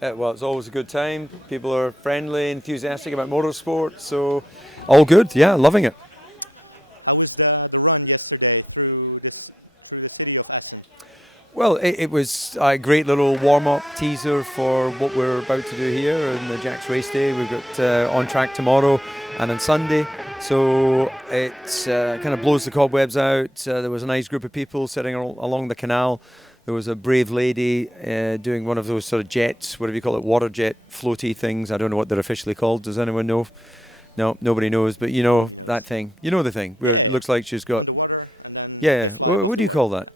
Well, it's always a good time. People are friendly, enthusiastic about motorsport, so all good. Yeah, loving it. Well, it was a great little warm-up teaser for what we're about to do here in the Jack's Race Day. We've got on track tomorrow and on Sunday. So it kind of blows the cobwebs out. There was a nice group of people sitting along the canal. There was a brave lady doing one of those sort of jets, whatever you call it, water jet floaty things. I don't know what they're officially called. Does anyone know? No, nobody knows. But you know that thing. You know the thing where it looks like she's got... Yeah, what do you call that?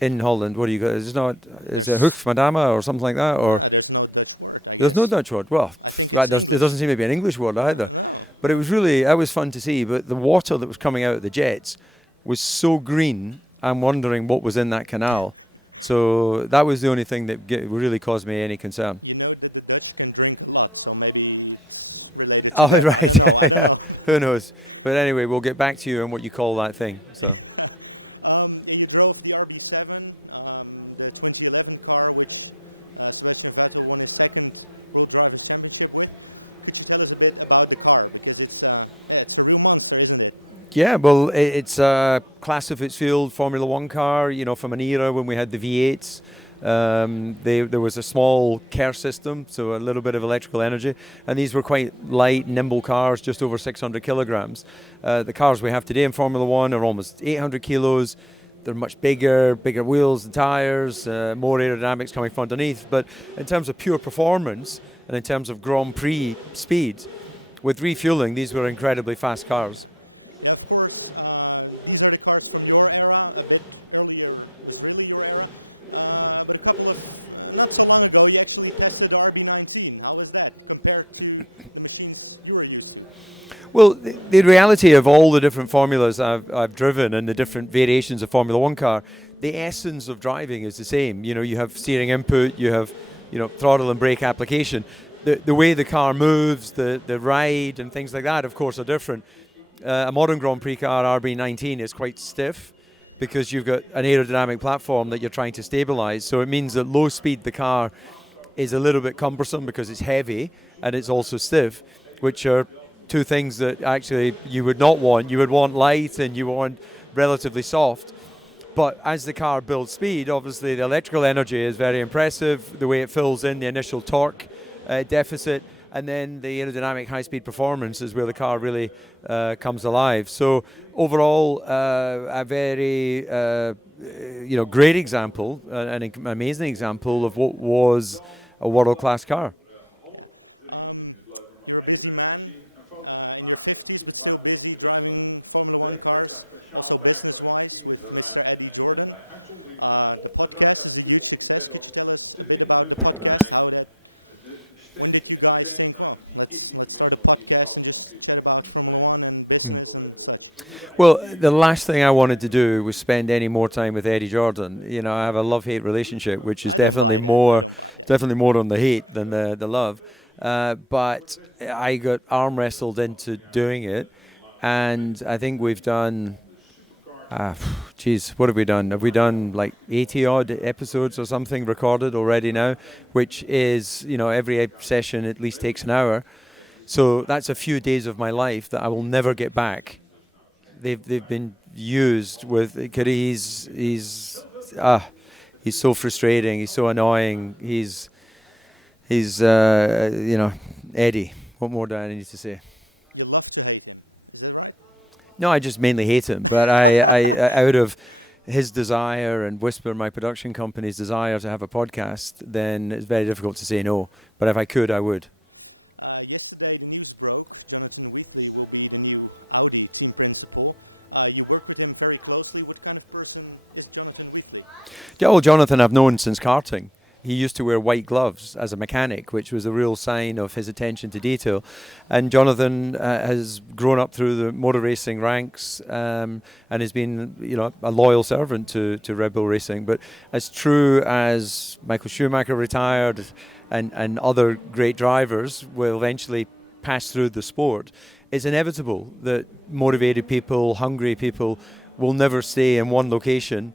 In Holland, what do you got? Is it hoofdmadama or something like that? Or there's no Dutch word. Well, there doesn't seem to be an English word either. But it was fun to see. But the water that was coming out of the jets was so green. I'm wondering what was in that canal. So that was the only thing that really caused me any concern. Oh, right. Yeah. Who knows? But anyway, we'll get back to you on what you call that thing. So. Yeah, well, it's a class of its field Formula One car, from an era when we had the V8s. There was a small care system, so a little bit of electrical energy. And these were quite light, nimble cars, just over 600 kilograms. The cars we have today in Formula One are almost 800 kilos. They're much bigger wheels and tires, more aerodynamics coming from underneath. But in terms of pure performance and in terms of Grand Prix speed, with refueling, these were incredibly fast cars. Well, the reality of all the different formulas I've driven and the different variations of Formula One car, the essence of driving is the same. You have steering input, you have, throttle and brake application. The way the car moves, the ride and things like that, of course, are different. A modern Grand Prix car, RB19, is quite stiff because you've got an aerodynamic platform that you're trying to stabilize. So it means that low speed, the car is a little bit cumbersome because it's heavy and it's also stiff, which are two things that actually you would not want. You would want light and you want relatively soft. But as the car builds speed, obviously the electrical energy is very impressive, the way it fills in the initial torque deficit, and then the aerodynamic high-speed performance is where the car really comes alive. So overall, a very great example, an amazing example of what was a world-class car. Well, the last thing I wanted to do was spend any more time with Eddie Jordan. I have a love-hate relationship, which is definitely more on the hate than the love. But I got arm wrestled into doing it, and I think we've done. What have we done? Have we done like 80 odd episodes or something recorded already now? Which is, every session at least takes an hour. So that's a few days of my life that I will never get back. They've been used with. He's so frustrating. He's so annoying. He's Eddie. What more do I need to say? No, I just mainly hate him. But I out of his desire and Whisper, my production company's desire to have a podcast, then it's very difficult to say no. But if I could, I would. Yeah, well, Jonathan I've known since karting. He used to wear white gloves as a mechanic, which was a real sign of his attention to detail. And Jonathan has grown up through the motor racing ranks and has been, a loyal servant to Red Bull Racing. But as true as Michael Schumacher retired and other great drivers will eventually pass through the sport, it's inevitable that motivated people, hungry people, will never stay in one location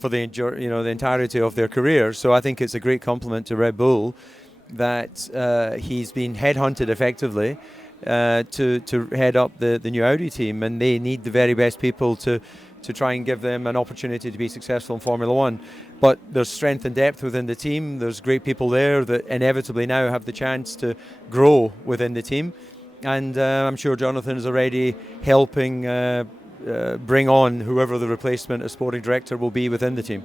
for the entirety of their career. So I think it's a great compliment to Red Bull that he's been headhunted effectively to head up the new Audi team, and they need the very best people to try and give them an opportunity to be successful in Formula One. But there's strength and depth within the team. There's great people there that inevitably now have the chance to grow within the team. And I'm sure Jonathan is already helping bring on whoever the replacement as sporting director will be within the team.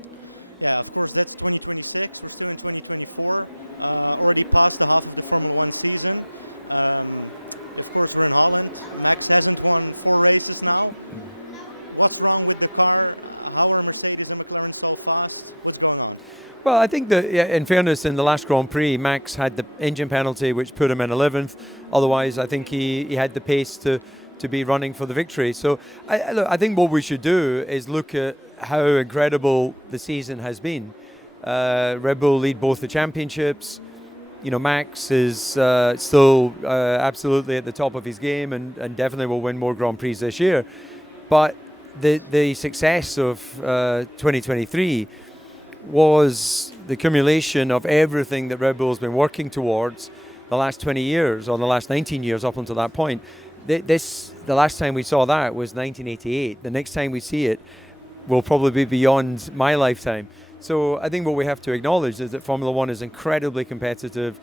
Well, I think that, in fairness, in the last Grand Prix, Max had the engine penalty, which put him in 11th. Otherwise, I think he had the pace to be running for the victory. So I think what we should do is look at how incredible the season has been. Red Bull lead both the championships. Max is still absolutely at the top of his game and definitely will win more Grand Prix this year. But the success of 2023 was the accumulation of everything that Red Bull's been working towards the last 20 years, or the last 19 years up until that point. The last time we saw that was 1988. The next time we see it will probably be beyond my lifetime. So I think what we have to acknowledge is that Formula One is incredibly competitive,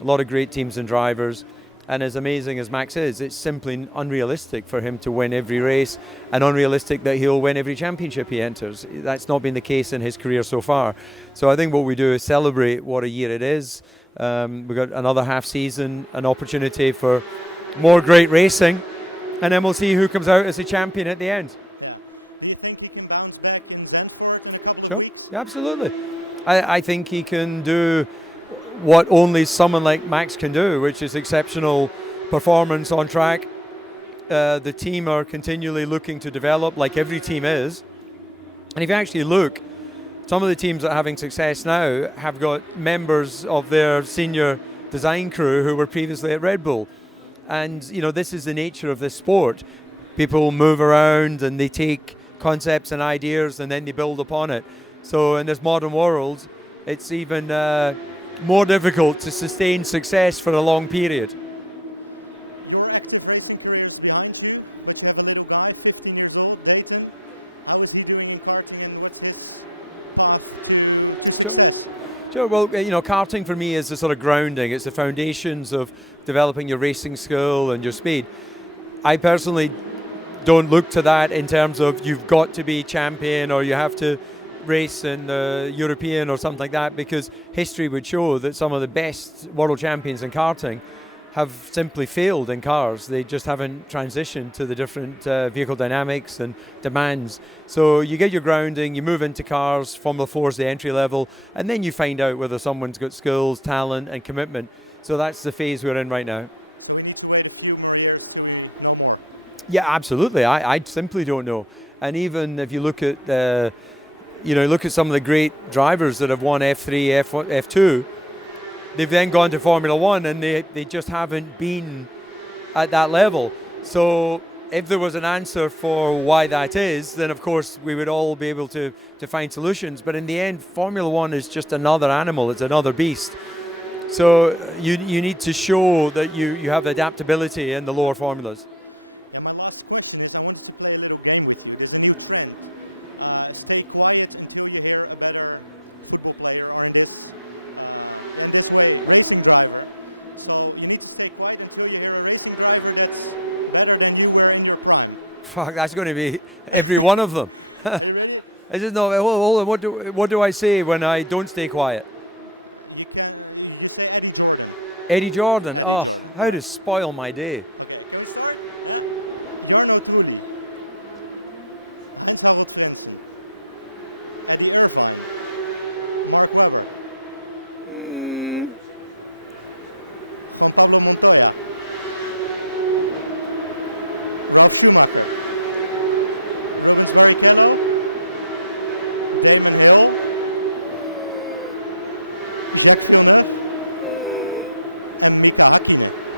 a lot of great teams and drivers, and as amazing as Max is, it's simply unrealistic for him to win every race, and unrealistic that he'll win every championship he enters. That's not been the case in his career so far. So I think what we do is celebrate what a year it is. We've got another half season, an opportunity for more great racing, and then we'll see who comes out as the champion at the end. Sure, yeah, absolutely. I think he can do what only someone like Max can do, which is exceptional performance on track. The team are continually looking to develop, like every team is. And if you actually look, some of the teams that are having success now have got members of their senior design crew who were previously at Red Bull. And, this is the nature of this sport. People move around and they take concepts and ideas and then they build upon it. So in this modern world, it's even more difficult to sustain success for a long period. Sure. Well, karting for me is the sort of grounding. It's the foundations of developing your racing skill and your speed. I personally don't look to that in terms of you've got to be champion or you have to race in the European or something like that, because history would show that some of the best world champions in karting have simply failed in cars. They just haven't transitioned to the different vehicle dynamics and demands. So you get your grounding, you move into cars, Formula 4 is the entry level, and then you find out whether someone's got skills, talent and commitment. So that's the phase we're in right now. Yeah, absolutely. I simply don't know. And even if you look at some of the great drivers that have won F3, F1, F2, they've then gone to Formula One and they just haven't been at that level. So if there was an answer for why that is, then of course we would all be able to find solutions. But in the end, Formula One is just another animal. It's another beast. So you need to show that you have adaptability in the lower formulas. Fuck, that's going to be every one of them. I just know. Hold on. What do I say when I don't stay quiet? Eddie Jordan. Oh, how to spoil my day.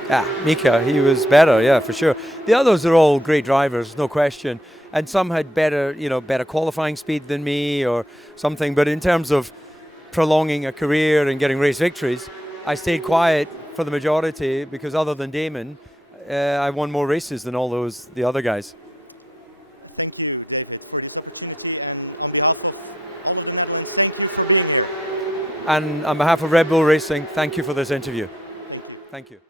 Yeah, Mika, he was better, yeah, for sure. The others are all great drivers, no question. And some had better, better qualifying speed than me or something. But in terms of prolonging a career and getting race victories, I stayed quiet for the majority because other than Damon, I won more races than all the other guys. And on behalf of Red Bull Racing, thank you for this interview. Thank you.